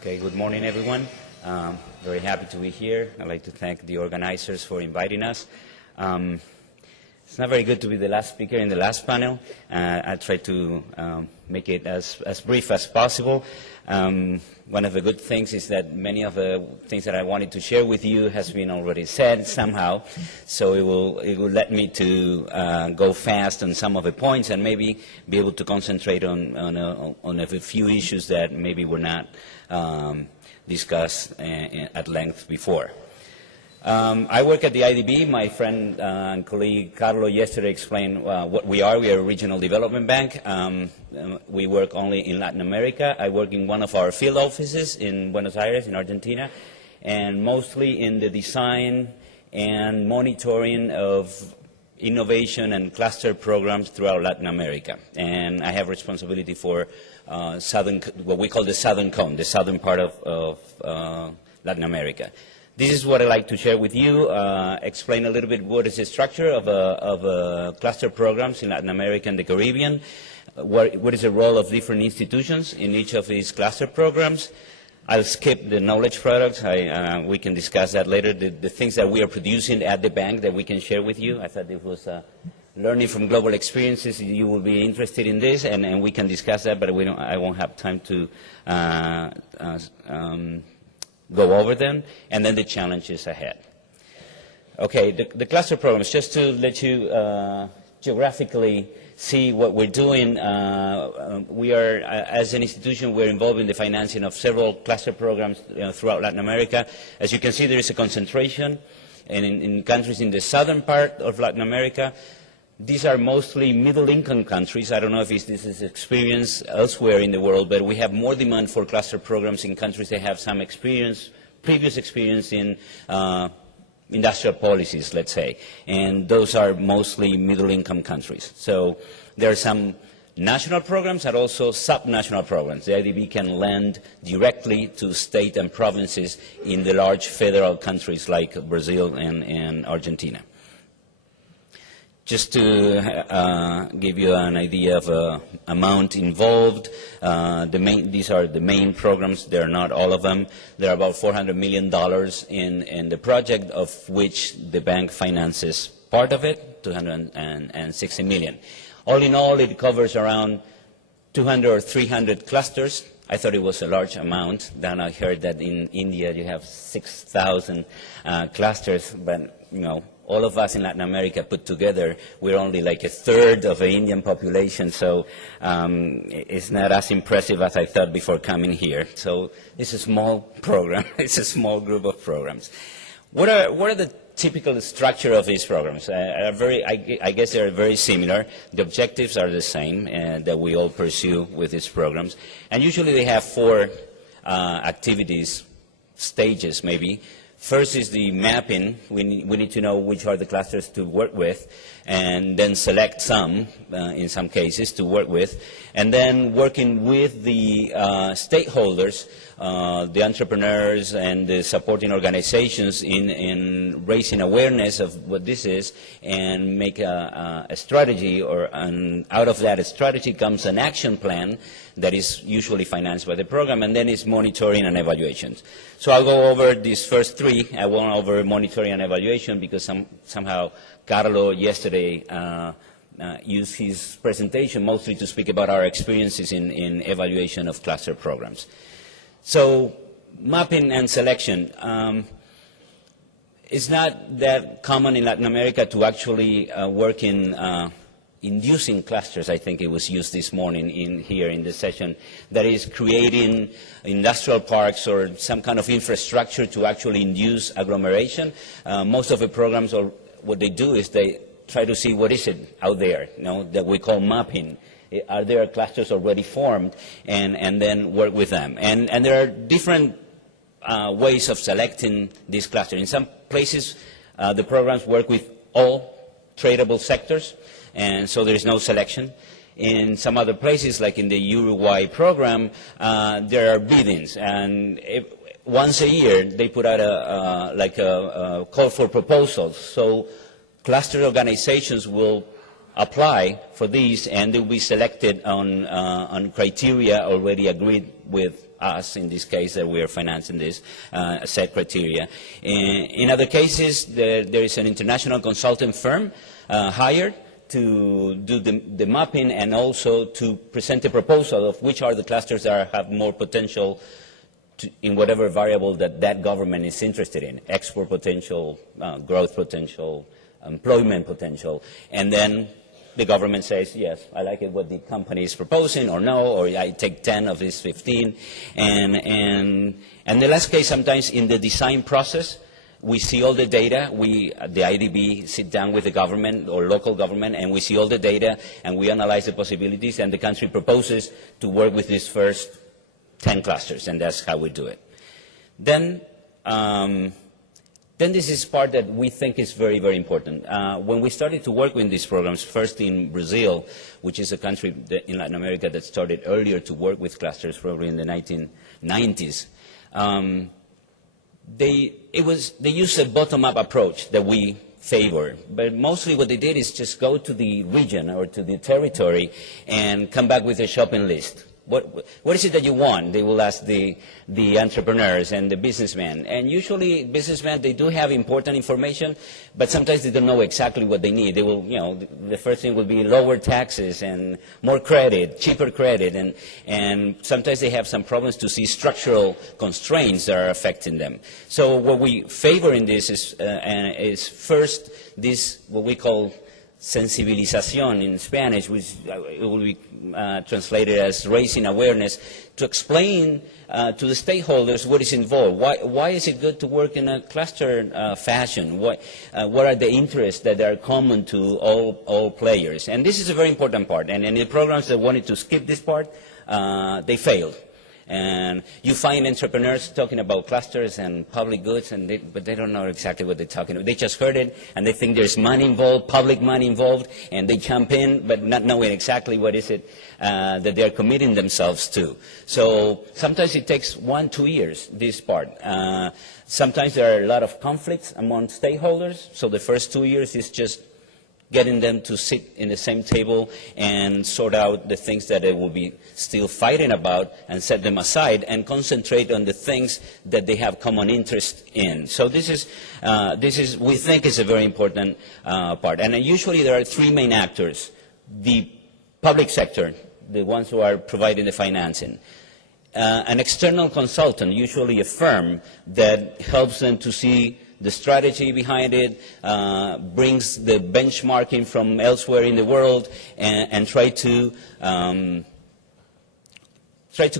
Okay, good morning, everyone. Very happy to be here. I'd like to thank the organizers for inviting us. It's not very good to be the last speaker in the last panel. I try to make it as brief as possible. One of the good things is that many of the things that I wanted to share with you has been already said somehow, so it will let me to go fast on some of the points and maybe be able to concentrate on a few issues that maybe were not discussed at length before. I work at the IDB. My friend and colleague Carlos yesterday explained what we are. We are a regional development bank. We work only in Latin America. I work in one of our field offices in Buenos Aires, in Argentina, and mostly in the design and monitoring of innovation and cluster programs throughout Latin America. And I have responsibility for what we call the Southern Cone, the southern part of Latin America. This is what I'd like to share with you, explain a little bit what is the structure of cluster programs in Latin America and the Caribbean, what is the role of different institutions in each of these cluster programs. I'll skip the knowledge products. We can discuss that later, the things that we are producing at the bank that we can share with you. I thought it was learning from global experiences. You will be interested in this, and we can discuss that, but I won't have time to go over them, and then the challenges ahead. Okay, the cluster programs, just to let you geographically see what we're doing. We are, as an institution, we're involved in the financing of several cluster programs throughout Latin America. As you can see, there is a concentration in countries in the southern part of Latin America. These are mostly middle-income countries. I don't know if this is experienced elsewhere in the world, but we have more demand for cluster programs in countries that have some experience, previous experience in industrial policies, let's say. And those are mostly middle-income countries. So there are some national programs and also sub-national programs. The IDB can lend directly to state and provinces in the large federal countries like Brazil and Argentina. Just to give you an idea of amount involved, these are the main programs. They are not all of them. There are about $400 million in the project, of which the bank finances part of it, $260 million. All in all, it covers around 200 or 300 clusters. I thought it was a large amount. Then I heard that in India you have 6,000 clusters, but you know, all of us in Latin America put together, we're only like a third of the Indian population, so it's not as impressive as I thought before coming here. So it's a small program. It's a small group of programs. What are the typical structure of these programs? I guess they're very similar. The objectives are the same that we all pursue with these programs. And usually they have four activities, stages maybe. First is the mapping. We need to know which are the clusters to work with, and then select some, in some cases, to work with, and then working with the stakeholders, the entrepreneurs and the supporting organizations in raising awareness of what this is and make a strategy, and out of that strategy comes an action plan that is usually financed by the program, and then it's monitoring and evaluations. So I'll go over these first three. I won't over monitoring and evaluation because somehow Carlos yesterday used his presentation mostly to speak about our experiences in evaluation of cluster programs. So mapping and selection. It's not that common in Latin America to actually work in inducing clusters. I think it was used this morning here in the session. That is creating industrial parks or some kind of infrastructure to actually induce agglomeration. Most of the programs, or what they do is they try to see what is it out there, you know, that we call mapping. Are there clusters already formed, and then work with them. And there are different ways of selecting these clusters. In some places, the programs work with all tradable sectors, and so there is no selection. In some other places, like in the Uruguay program, there are biddings, and once a year they put out a call for proposals. So cluster organizations will apply for these, and they will be selected on criteria already agreed with us in this case that we are financing this set criteria. In other cases, there is an international consultant firm hired to do the mapping and also to present a proposal of which are the clusters that have more potential in whatever variable that government is interested in, export potential, growth potential, employment potential, and then the government says, yes, I like it what the company is proposing, or no, or I take 10 of these 15. And the last case, sometimes in the design process, we see all the data. The IDB sit down with the government or local government, and we see all the data, and we analyze the possibilities, and the country proposes to work with these first 10 clusters, and that's how we do it. Then this is part that we think is very, very important. When we started to work with these programs, first in Brazil, which is a country in Latin America that started earlier to work with clusters, probably in the 1990s, they used a bottom-up approach that we favor. But mostly what they did is just go to the region or to the territory and come back with a shopping list. What is it that you want? They will ask the entrepreneurs and the businessmen. And usually businessmen, they do have important information, but sometimes they don't know exactly what they need. They will, the first thing will be lower taxes and more credit, cheaper credit, and sometimes they have some problems to see structural constraints that are affecting them. So what we favor in this is first this, what we call sensibilización in Spanish, which it will be translated as raising awareness, to explain to the stakeholders what is involved. Why is it good to work in a cluster fashion? What are the interests that are common to all players? And this is a very important part. And in the programs that wanted to skip this part, they failed. And you find entrepreneurs talking about clusters and public goods, but they don't know exactly what they're talking about. They just heard it, and they think there's money involved, public money involved, and they jump in, but not knowing exactly what is it that they're committing themselves to. So sometimes it takes 1-2 years, this part. Sometimes there are a lot of conflicts among stakeholders, so the first 2 years is just getting them to sit in the same table and sort out the things that they will be still fighting about and set them aside and concentrate on the things that they have common interest in. So this is we think is a very important part. And usually there are three main actors: the public sector, the ones who are providing the financing, an external consultant, usually a firm that helps them to see the strategy behind it, brings the benchmarking from elsewhere in the world, and try to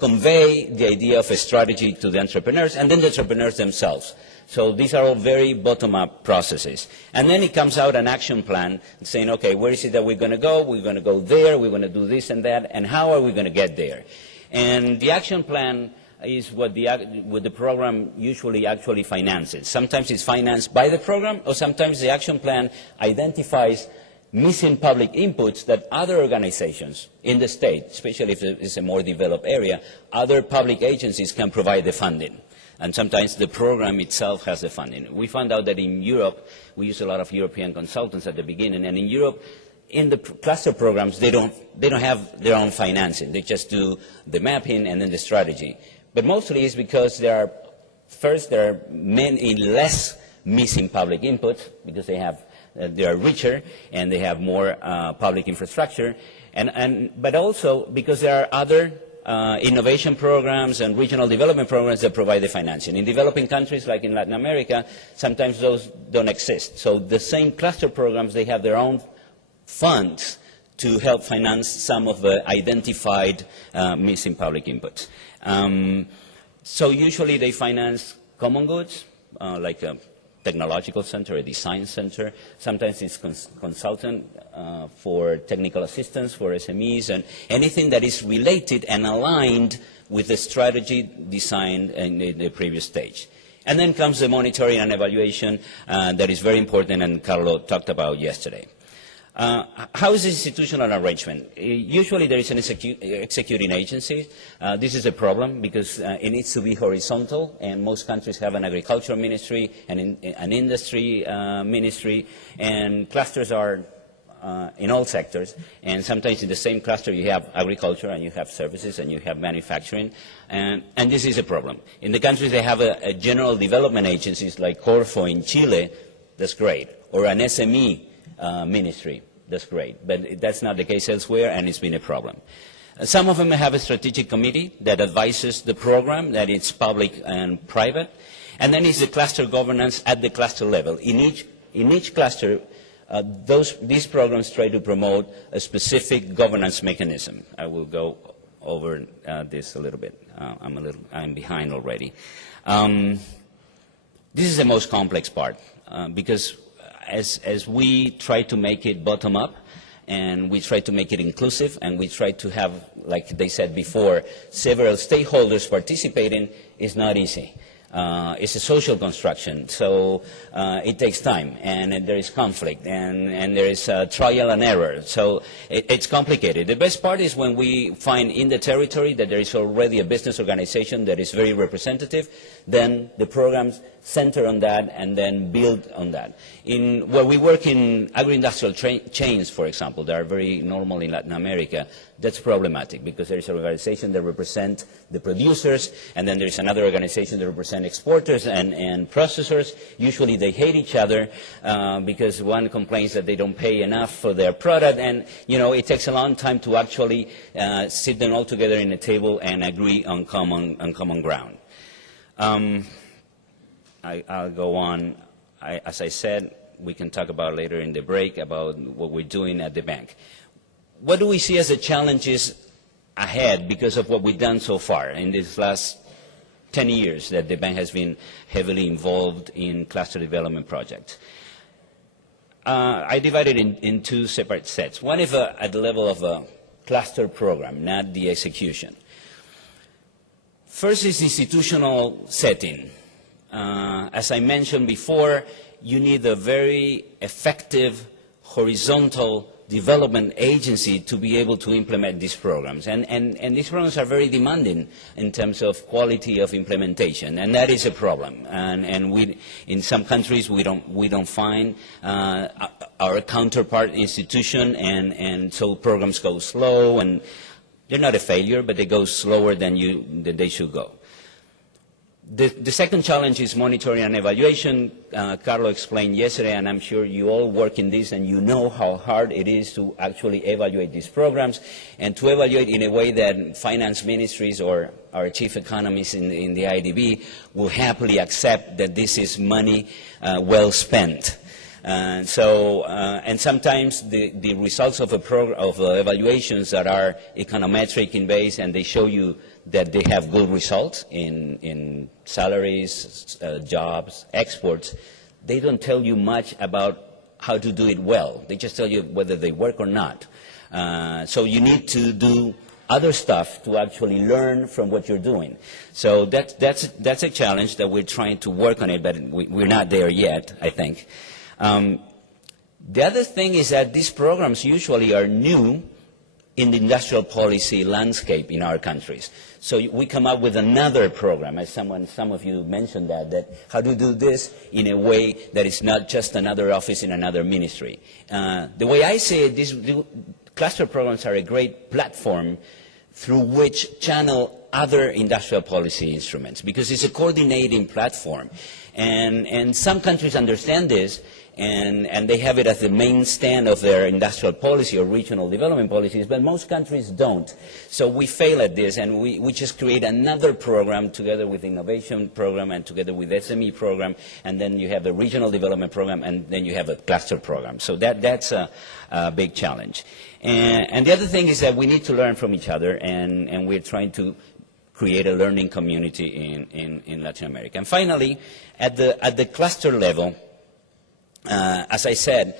convey the idea of a strategy to the entrepreneurs, and then the entrepreneurs themselves. So these are all very bottom-up processes. And then it comes out an action plan saying, okay, where is it that we're going to go? We're going to go there, we're going to do this and that, and how are we going to get there? And the action plan is what the program usually actually finances. Sometimes it's financed by the program, or sometimes the action plan identifies missing public inputs that other organizations in the state, especially if it's a more developed area, other public agencies can provide the funding. And sometimes the program itself has the funding. We found out that in Europe, we use a lot of European consultants at the beginning, and in Europe, in the cluster programs, they don't have their own financing. They just do the mapping and then the strategy. But mostly it's because there are many less missing public inputs, because they are richer and they have more public infrastructure, but also because there are other innovation programs and regional development programs that provide the financing. In developing countries like in Latin America, sometimes those don't exist. So the same cluster programs, they have their own funds to help finance some of the identified missing public inputs. So usually they finance common goods, like a technological center, a design center. Sometimes it's consultant for technical assistance for SMEs, and anything that is related and aligned with the strategy designed in the previous stage. And then comes the monitoring and evaluation that is very important, and Carlo talked about yesterday. How is the institutional arrangement? Usually there is an executing agency. This is a problem because it needs to be horizontal, and most countries have an agricultural ministry and an industry ministry, and clusters are in all sectors, and sometimes in the same cluster you have agriculture and you have services and you have manufacturing, and this is a problem. In the countries they have a general development agencies like Corfo in Chile, that's great, or an SME ministry, that's great, but that's not the case elsewhere, and it's been a problem. Some of them have a strategic committee that advises the program, that it's public and private, and then it's the cluster governance at the cluster level. In each cluster, these programs try to promote a specific governance mechanism. I will go over this a little bit. I'm behind already. This is the most complex part because as we try to make it bottom up, and we try to make it inclusive, and we try to have, like they said before, several stakeholders participating, is not easy. It's a social construction, so it takes time, and there is conflict, and there is trial and error, so it's complicated. The best part is when we find in the territory that there is already a business organization that is very representative, then the programs center on that and then build on that. Where we work in agro-industrial chains, for example, that are very normal in Latin America, that's problematic because there is an organization that represents the producers, and then there is another organization that represents exporters and processors. Usually they hate each other because one complains that they don't pay enough for their product, and it takes a long time to actually sit them all together in a table and agree on common ground. I'll go on. As I said, we can talk about later in the break about what we're doing at the bank. What do we see as the challenges ahead because of what we've done so far in these last 10 years that the bank has been heavily involved in cluster development projects? I divided it in two separate sets. One is at the level of a cluster program, not the execution. First is institutional setting. As I mentioned before, you need a very effective horizontal development agency to be able to implement these programs. And these programs are very demanding in terms of quality of implementation, and that is a problem. And we, in some countries, we don't find our counterpart institution, and so programs go slow, and they're not a failure, but they go slower than they should go. The second challenge is monitoring and evaluation. Carlo explained yesterday, and I'm sure you all work in this, and you know how hard it is to actually evaluate these programs, and to evaluate in a way that finance ministries or our chief economists in the IDB will happily accept that this is money well spent. And sometimes the results of evaluations that are econometric in base, and they show you that they have good results in salaries, jobs, exports, they don't tell you much about how to do it well. They just tell you whether they work or not. So you need to do other stuff to actually learn from what you're doing. So that's a challenge that we're trying to work on it, but we're not there yet, I think. The other thing is that these programs usually are new in the industrial policy landscape in our countries. So we come up with another program, as some of you mentioned that how to do this in a way that is not just another office in another ministry. The way I see it, these cluster programs are a great platform through which channel other industrial policy instruments, because it's a coordinating platform. And some countries understand this, and they have it as the main stand of their industrial policy or regional development policies, but most countries don't. So we fail at this, and we just create another program together with innovation program and together with SME program, and then you have the regional development program, and then you have a cluster program. So that's a big challenge. And the other thing is that we need to learn from each other, and we're trying to create a learning community in Latin America. And finally, at the cluster level, as I said,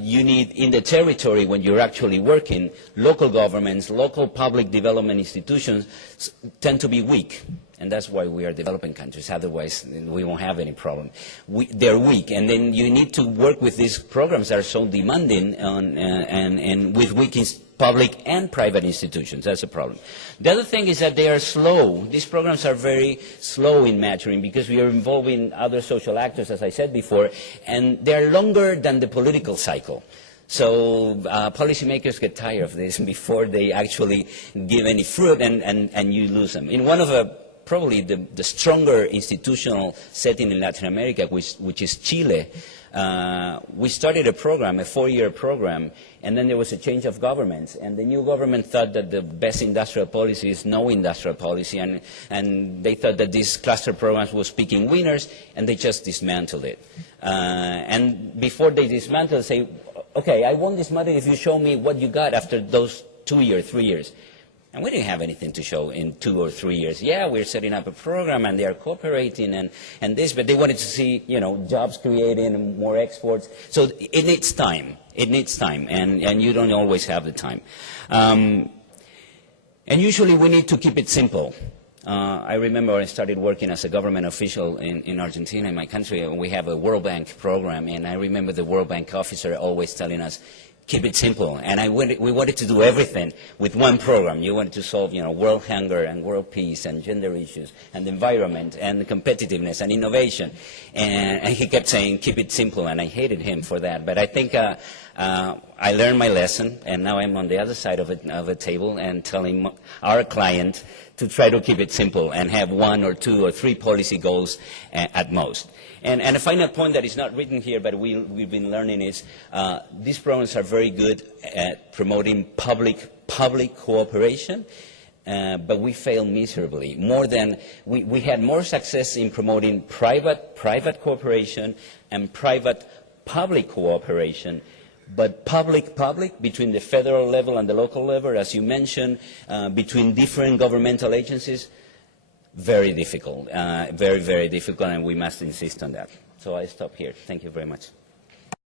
you need, in the territory when you're actually working, local governments, local public development institutions tend to be weak. And that's why we are developing countries. Otherwise, we won't have any problem. They're weak. And then you need to work with these programs that are so demanding and with weak public and private institutions. That's a problem. The other thing is that they are slow. These programs are very slow in maturing because we are involving other social actors, as I said before, and they are longer than the political cycle. So policymakers get tired of this before they actually give any fruit, and you lose them. In one of probably the stronger institutional setting in Latin America, which is Chile, we started a program, a 4-year program, and then there was a change of governments, and the new government thought that the best industrial policy is no industrial policy, and they thought that these cluster programs was picking winners, and they just dismantled it. And before they dismantled, say, okay, I won this money if you show me what you got after those 2 years, 3 years. And we didn't have anything to show in 2 or 3 years. Yeah, we're setting up a program and they are cooperating and this, but they wanted to see, you know, jobs created and more exports. So it needs time. It needs time, and you don't always have the time. And usually we need to keep it simple. I remember when I started working as a government official in Argentina, in my country, we have a World Bank program, and I remember the World Bank officer always telling us, keep it simple. And we wanted to do everything with one program. You wanted to solve, you know, world hunger and world peace and gender issues and the environment and the competitiveness and innovation. And he kept saying, keep it simple, and I hated him for that. But I think I learned my lesson, and now I'm on the other side of a table and telling our client to try to keep it simple and have 1 or 2 or 3 policy goals at most. And a final point that is not written here, but we've been learning is these programs are very good at promoting public cooperation, but we fail miserably. We had more success in promoting private cooperation and private-public cooperation, but public-public between the federal level and the local level, as you mentioned, between different governmental agencies, very difficult, very, very difficult, and we must insist on that. So I stop here. Thank you very much.